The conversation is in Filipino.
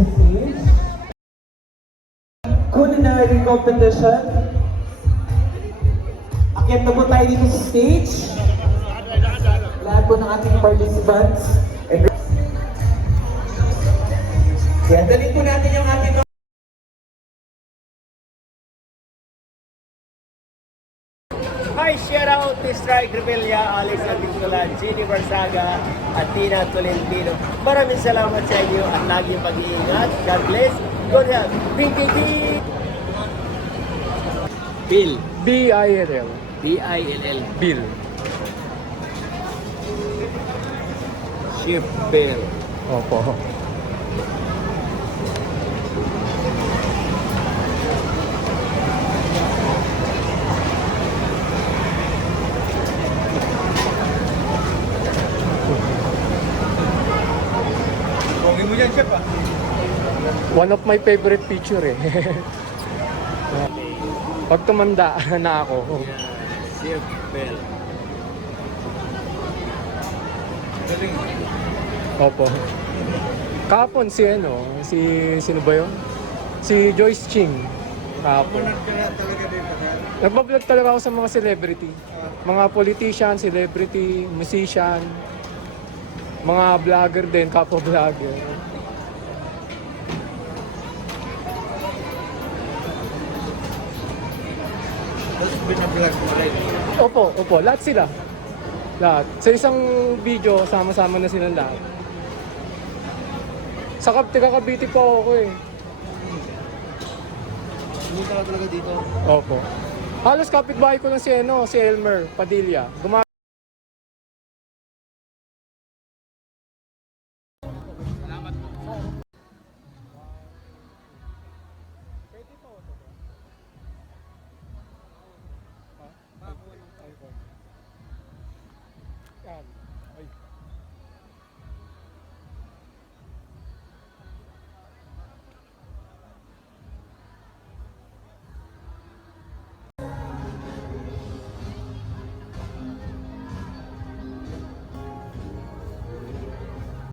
sa stage. Culinary competition. Akyat na po tayo dito sa stage. Lahat po ng ating participants. Kaya dalhin po natin yung ating Hi, shout out to Strike Rebella, Alex Abisula, Jenny Barsaga, at Tina Tolentino. Maraming salamat sa inyo at laging pag-iingat. God bless. Good health. PTT! Bill. B-I-L-L. B-I-L-L. Bill. Ship Bill. Opo. Pogi mo yan, Chef, ah. One of my favorite picture eh. Pag tumanda na ako. Ship Bill. Opo. Kahapon si sino ba yun? Si Joyce Ching. Kahapon. Nagbablog talaga ako sa mga celebrity. Mga politician, celebrity, musician, mga vlogger din, kapwa vlogger. Tapos binablog mo rin. Opo, lahat sila. Lahat. Sa isang video, sama-sama na silang lahat. Sa Cavite pa ako eh. Pumunta ka talaga dito. Opo. Halos kapitbahay ko lang si Elmer Padilla.